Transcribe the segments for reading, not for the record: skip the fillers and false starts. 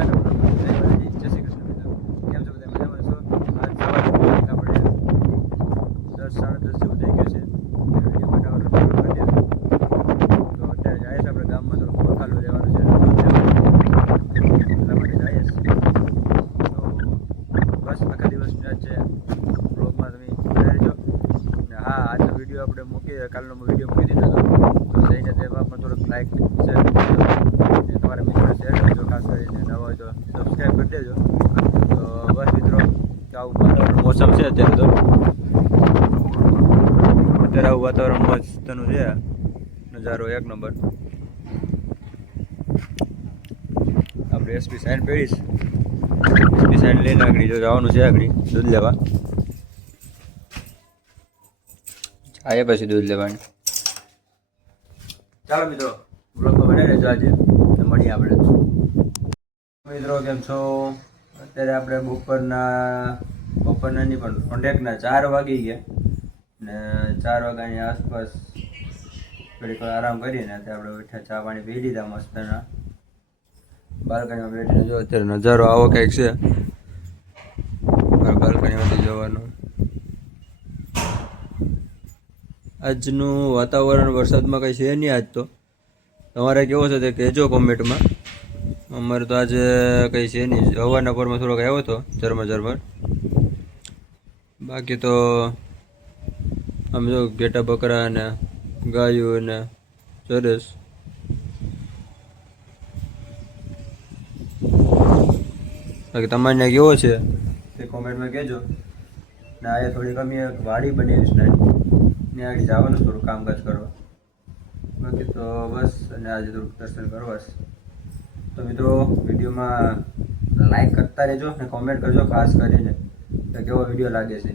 જય શ્રી કૃષ્ણ મિત્રો. કેમ છો બધા મજામાં છો? આજ સવારે આપણે 10 સાડા 10 જેવું થઈ ગયું છે. વિડીયો બનાવવાનું ચાલુ કરી દીધું. તો અત્યારે જાય છે આપણે ગામમાં થોડુંક બકાલું લેવાનું છે, એટલા માટે જાય છે. તો બસ આખા દિવસની આજ છે બ્લોગમાં તમે રહેજો. ને હા, આજનો વિડીયો આપણે કાલનો વિડીયો મૂકી દીધો હતો. તો જઈને તેમાં થોડુંક લાઈક શેર તમારા મિત્રોને શેર કરજો, ખાસ કરીને નવા હોય તો સબસ્ક્રાઈબ કરી દેજો. તો બસ મિત્રો, આવું વાતાવરણ મોસમ છે અત્યારે તો. અત્યારે આવું વાતાવરણ મસ્તનું છે, નજારો એક નંબર. આપણે એસપી સાઈન પેડીશ, એસપી સાઈન લઈને આગળ જો જવાનું છે, આગળ દૂધ લેવા આવે પછી દૂધ લેવાની. ચાલો મિત્રો, બ્લોગમાં બને રહેજો. આજે મળીએ આપણે. મિત્રો કેમ છો? અત્યારે આપણે બપોરના નહીં પણ કોન્ટેક્ટના 4 વાગી ગયા ને 4 વાગ્યાની આસપાસ થોડીક આરામ કરીને આપણે બેઠા, ચા પાણી પી લીધા મસ્તના. બાલ્કનીમાં બેઠીને જો અત્યારે નજારો આવો કંઈક છે. બાલ્કનીમાંથી જોવાનું આજનું વાતાવરણ વરસાદમાં કંઈ છે નહીં આજ તો. તમારે કેવો છે તે કહેજો કોમેન્ટમાં. અમારે તો આજે કંઈ છે નહીં, હવાના પોરમાં થોડોક આવ્યો હતો ઝરમર. બાકી તો આમ જો ઘેટા બકરા અને ગાયો અને સરસ. બાકી તમારે કેવો છે તે કોમેન્ટમાં કહેજો. ને આજે થોડીક અમે વાડી બનાવીશ ને આગળ જવાનું થોડું કામકાજ કરવા. બાકી તો બસ, અને આજે થોડુંક દર્શન કરવા. તો મિત્રો, વિડીયોમાં લાઈક કરતા રહેજો ને કોમેન્ટ કરજો ખાસ કરીને કે કેવો વિડીયો લાગે છે.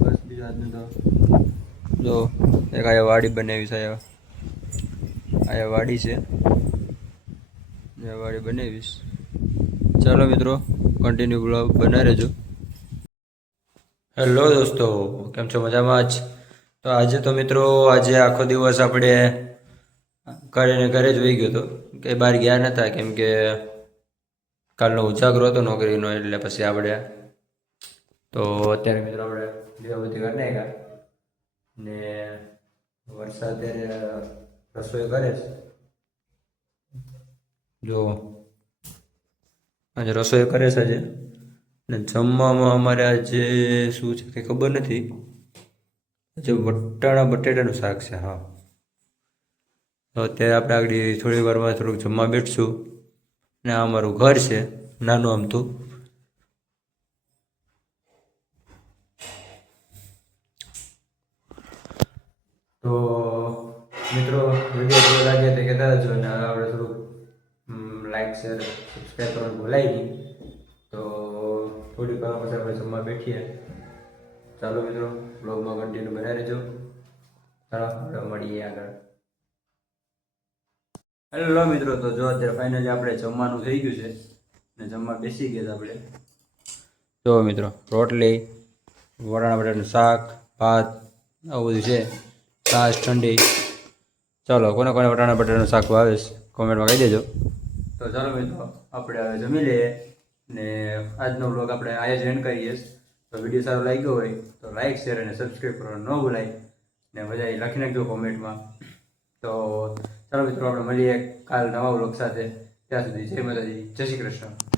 બસ બીજું આજનું તો જો એક આ વાડી બનાવી છે, આ વાડી છે, વાડી બનાવીશ. ચાલો મિત્રો, કન્ટિન્યુ બ્લોગ બનાવી રહેજો. હેલો દોસ્તો, કેમ છો? મજામાં જ? તો આજે તો મિત્રો, આજે આખો દિવસ આપણે ઘરે જ વહી ગયો હતો, કંઈ બહાર ગયા નહોતા, કેમ કે કાલનો ઉજાગરો હતો નોકરીનો. એટલે પછી આપણે તો અત્યારે મિત્રો આપણે દીવાબત્તી કરી નાખ્યા ને વરસાદ અત્યારે રસોઈ કરે છે. જો આજે રસોઈ કરે છે આજે, ને જમવામાં અમારે આજે શું છે કંઈ ખબર નથી. આજે બટેટાનું શાક છે. હા, તો અત્યારે આપણે આગળ થોડી વારમાં થોડુંક જમવા બેઠશું. ને આ અમારું ઘર છે નાનું અમથું. તો મિત્રો, વિડીયો કેવો લાગે તે કહેતા જ, અને આપણે થોડુંક લાઈક શેર સબસ્ક્રાઈબ કરવાનું ભૂલાય નહીં. તો થોડીક વાર પછી આપણે જમવા બેઠીએ. ચાલો મિત્રો, બ્લોગમાં કન્ટિન્યુ બનાવી રહેજો. ચાલો આપણે મળીએ આગળ. હેલો મિત્રો, તો જો અત્યારે ફાઇનલી આપણે જમવાનું થઈ ગયું છે ને જમવા બેસી ગયા આપણે. જો મિત્રો, રોટલી, વટાણા બટાટાનું શાક, ભાત, આવું બધું છે, છાશ ઠંડી. ચાલો, કોને વટાણા બટાટાનું શાક ભાવે છે કોમેન્ટમાં કહી દેજો. તો ચાલો મિત્રો, આપણે હવે જમી લઈએ ને આજનો બ્લોગ આપણે અહીંયા જ એન્ડ કરીએ. તો વિડીયો સારો લાગ્યો હોય તો લાઈક શેર અને સબસ્ક્રાઈબ કરવાનું ન ભૂલાય, ને બધા લખી નાખજો કોમેન્ટમાં. તો ચાલો મિત્રો, આપણે મળીએ કાલ નવા બ્લોગ સાથે. ત્યાં સુધી જય માતાજી, જય શ્રી કૃષ્ણ.